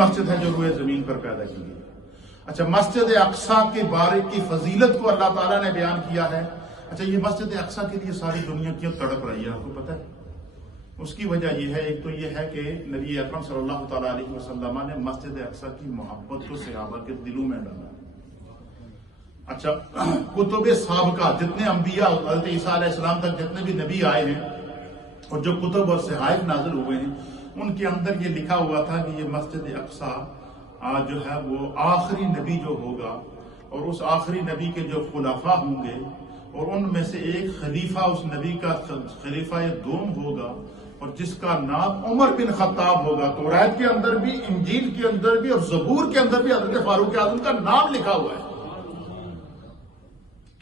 مسجد ہے جو روئے زمین پر پیدا کی گئی. اچھا، مسجد اقصیٰ کے بارے کی فضیلت کو اللہ تعالیٰ نے بیان کیا ہے. اچھا، یہ مسجد اقصیٰ کے لیے ساری دنیا کیوں تڑپ رہی ہے، آپ کو پتہ ہے؟ اس کی وجہ یہ ہے، ایک تو یہ ہے کہ نبی اکرم صلی اللہ تعالیٰ علیہ وسلم نے مسجد اقصیٰ کی محبت کو صحابہ کے دلوں میں ڈالا. اچھا، کتب سابقہ جتنے انبیاء حضرت عیسیٰ علیہ السلام تک جتنے بھی نبی آئے ہیں اور جو کتب اور صحائف نازل ہوئے ہیں، ان کے اندر یہ لکھا ہوا تھا کہ یہ مسجد اقصیٰ جو ہے وہ آخری نبی جو ہوگا، اور اس آخری نبی کے جو خلفاء ہوں گے، اور ان میں سے ایک خلیفہ اس نبی کا خلیفہ دوم ہوگا، اور جس کا نام عمر بن خطاب ہوگا. توریت کے اندر بھی، انجیل کے اندر بھی اور زبور کے اندر بھی حضرت فاروق اعظم کا نام لکھا ہوا ہے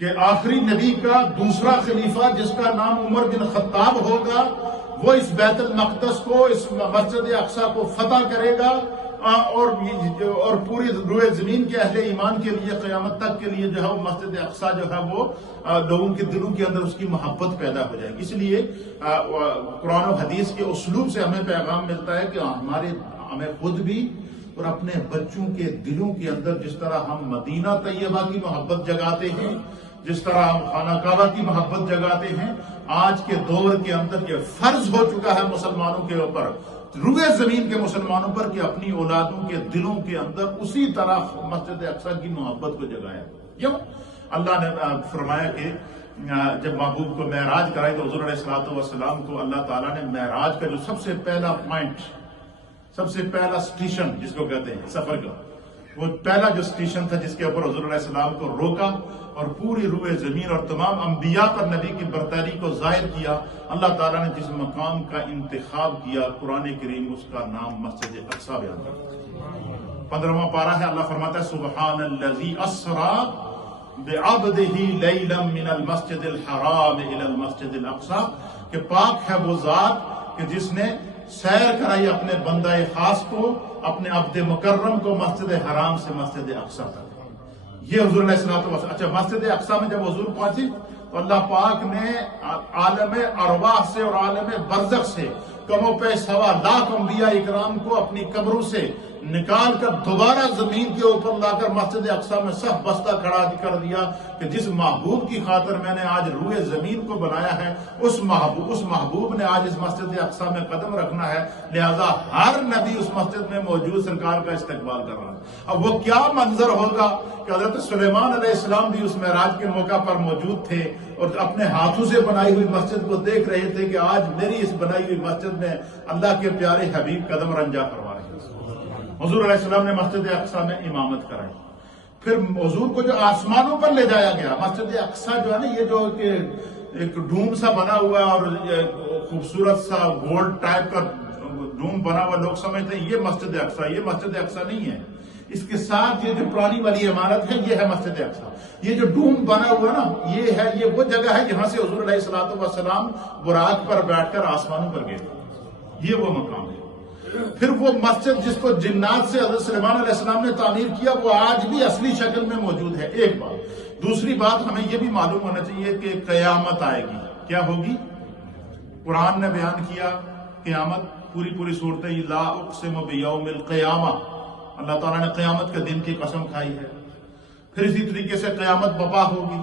کہ آخری نبی کا دوسرا خلیفہ جس کا نام عمر بن خطاب ہوگا، وہ اس بیت المقدس کو، اس مسجد اقصیٰ کو فتح کرے گا، اور پوری روئے زمین کے اہل ایمان کے لیے قیامت تک کے لیے جو ہے وہ مسجد اقصیٰ جو ہے وہ لوگوں کے دلوں کے اندر اس کی محبت پیدا ہو جائے گی. اس لیے قرآن و حدیث کے اسلوب سے ہمیں پیغام ملتا ہے کہ ہمیں خود بھی اور اپنے بچوں کے دلوں کے اندر جس طرح ہم مدینہ طیبہ کی محبت جگاتے ہیں، جس طرح ہم خانہ کعبہ کی محبت جگاتے ہیں، آج کے دور کے اندر یہ فرض ہو چکا ہے مسلمانوں کے اوپر، روئے زمین کے مسلمانوں پر، کہ اپنی اولادوں کے دلوں کے اندر اسی طرح مسجد اقصیٰ کی محبت کو جگائیں. کیوں؟ اللہ نے فرمایا کہ جب محبوب کو معراج کرائی تو حضور علیہ السلام کو اللہ تعالیٰ نے معراج کا جو سب سے پہلا پوائنٹ، سب سے پہلا سٹیشن جس کو کہتے ہیں سفر کا، وہ پہلا جو سٹیشن تھا جس کے اوپر حضور علیہ السلام کو روکا اور پوری روئے زمین اور تمام انبیاء پر نبی کی برتری کو ظاہر کیا. اللہ تعالیٰ نے جس مقام کا انتخاب کیا، قرآن کریم اس کا نام مسجد اقصیٰ بیان کرتا ہے. 15واں پارہ ہے، اللہ فرماتا ہے سبحان الذی اسری بعبدہ لیلا من المسجد الحرام الی المسجد الاقصیٰ، کہ پاک ہے وہ ذات کہ جس نے سیر کرائی اپنے بندہ خاص کو، اپنے عبد مکرم کو مسجد حرام سے مسجد اقصیٰ تک. یہ حضور علیہ السلام. اچھا، مسجد اقصیٰ میں جب حضور پہنچی تو اللہ پاک نے عالم ارواح سے اور عالم برزخ سے کم و بیش 1.25 لاکھ انبیاء اکرام کو اپنی قبروں سے نکال کر دوبارہ زمین کے اوپر لا کر مسجد اقصیٰ میں صف بستہ کھڑا کر دیا کہ جس محبوب کی خاطر میں نے آج روئے زمین کو بنایا ہے، اس محبوب نے آج اس مسجد اقصیٰ میں قدم رکھنا ہے، لہذا ہر نبی اس مسجد میں موجود سرکار کا استقبال کر رہا ہے. اب وہ کیا منظر ہوگا کہ حضرت سلیمان علیہ السلام بھی اس معراج کے موقع پر موجود تھے اور اپنے ہاتھوں سے بنائی ہوئی مسجد کو دیکھ رہے تھے کہ آج میری اس بنائی ہوئی مسجد میں اللہ کے پیارے حبیب قدم رنجا فرما رہے ہیں. حضور علیہ السلام نے مسجد اقصیٰ میں امامت کرائی. پھر حضور کو جو آسمانوں پر لے جایا گیا، مسجد اقصیٰ جو ہے نا، یہ جو ایک ڈوم سا بنا ہوا ہے اور خوبصورت سا گولڈ ٹائپ کا ڈوم بنا ہوا، لوگ سمجھتے ہیں یہ مسجد اقصیٰ. یہ مسجد اقصیٰ نہیں ہے. اس کے ساتھ یہ جو پرانی والی عمارت ہے یہ ہے مسجد اقصیٰ. یہ جو ڈوم بنا ہوا نا، یہ وہ جگہ ہے جہاں سے حضور علیہ السلام براق پر بیٹھ کر آسمانوں پر گئے. یہ وہ مقام ہے. پھر وہ مسجد جس کو جنات سے حضرت سلیمان علیہ السلام نے تعمیر کیا، وہ آج بھی اصلی شکل میں موجود ہے. ایک بات. دوسری بات، ہمیں یہ بھی معلوم ہونا چاہیے کہ قیامت آئے گی. کیا ہوگی؟ قرآن نے بیان کیا قیامت، پوری صورتیں لا اقسم بیوم القیامہ، اللہ تعالیٰ نے قیامت کے دن کی قسم کھائی ہے. پھر اسی طریقے سے قیامت بپا ہوگی،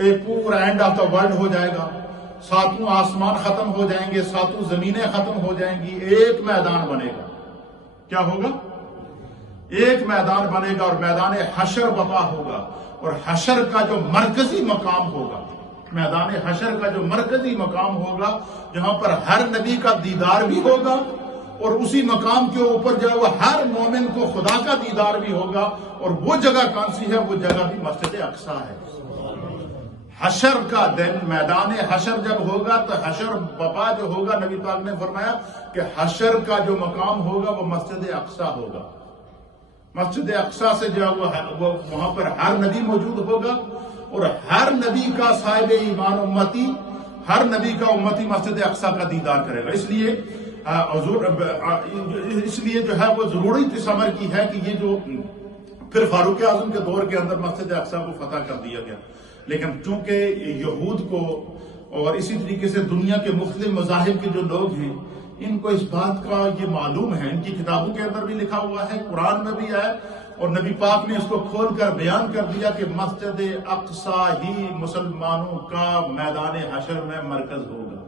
ایک پورا اینڈ آف دا ورلڈ ہو جائے گا، 7 آسمان ختم ہو جائیں گے، 7 زمینیں ختم ہو جائیں گی، ایک میدان بنے گا. کیا ہوگا؟ ایک میدان بنے گا اور میدان حشر بپا ہوگا. اور حشر کا جو مرکزی مقام ہوگا، میدان حشر کا جو مرکزی مقام ہوگا، جہاں پر ہر نبی کا دیدار بھی ہوگا، اور اسی مقام کے اوپر جو ہے وہ ہر مومن کو خدا کا دیدار بھی ہوگا. اور وہ جگہ کون سی ہے؟ وہ جگہ بھی مسجد اقصیٰ ہے. حشر کا دن، میدان حشر جب ہوگا تو حشر بپا جو ہوگا، نبی پاک نے فرمایا کہ حشر کا جو مقام ہوگا وہ مسجد اقصیٰ ہوگا. مسجد اقصیٰ سے جو ہے وہ وہاں پر ہر نبی موجود ہوگا، اور ہر نبی کا صاحب ایمان امتی، ہر نبی کا امتی مسجد اقصیٰ کا دیدار کرے گا. اس لیے جو ہے وہ ضروری تصور کی ہے کہ یہ جو پھر فاروق اعظم کے دور کے اندر مسجد اقصیٰ کو فتح کر دیا گیا، لیکن چونکہ یہود کو اور اسی طریقے سے دنیا کے مختلف مذاہب کے جو لوگ ہیں، ان کو اس بات کا یہ معلوم ہے، ان کی کتابوں کے اندر بھی لکھا ہوا ہے، قرآن میں بھی ہے، اور نبی پاک نے اس کو کھول کر بیان کر دیا کہ مسجد اقصی ہی مسلمانوں کا میدان حشر میں مرکز ہوگا،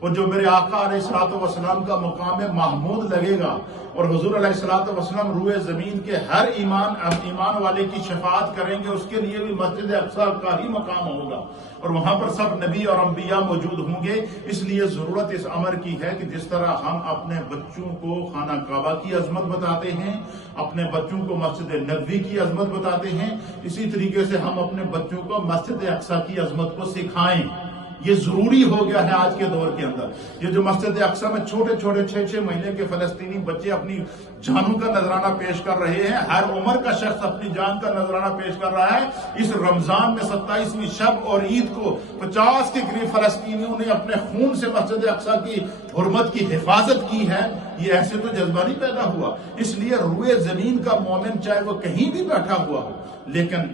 اور جو میرے آقا علیہ الصلوۃ والسلام کا مقام محمود لگے گا، اور حضور علیہ الصلوۃ والسلام روئے زمین کے ہر ایمان والے کی شفاعت کریں گے، اس کے لیے بھی مسجد اقصی کا ہی مقام ہوگا، اور وہاں پر سب نبی اور انبیاء موجود ہوں گے۔ اس لیے ضرورت اس امر کی ہے کہ جس طرح ہم اپنے بچوں کو خانہ کعبہ کی عظمت بتاتے ہیں، اپنے بچوں کو مسجد نبوی کی عظمت بتاتے ہیں، اسی طریقے سے ہم اپنے بچوں کو مسجد اقصی کی عظمت کو سکھائیں۔ یہ ضروری ہو گیا ہے آج کے دور کے اندر۔ یہ جو مسجد اقصی میں چھوٹے چھوٹے 6 مہینے کے فلسطینی بچے اپنی جانوں کا نذرانہ پیش کر رہے ہیں، ہر عمر کا شخص اپنی جان کا نذرانہ پیش کر رہا ہے، اس رمضان میں 27ویں شب اور عید کو 50 کے قریب فلسطینیوں نے اپنے خون سے مسجد اقصی کی حرمت کی حفاظت کی ہے۔ یہ ایسے تو جذبہ نہیں پیدا ہوا، اس لیے روئے زمین کا مومن چاہے وہ کہیں بھی بیٹھا ہوا ہو، لیکن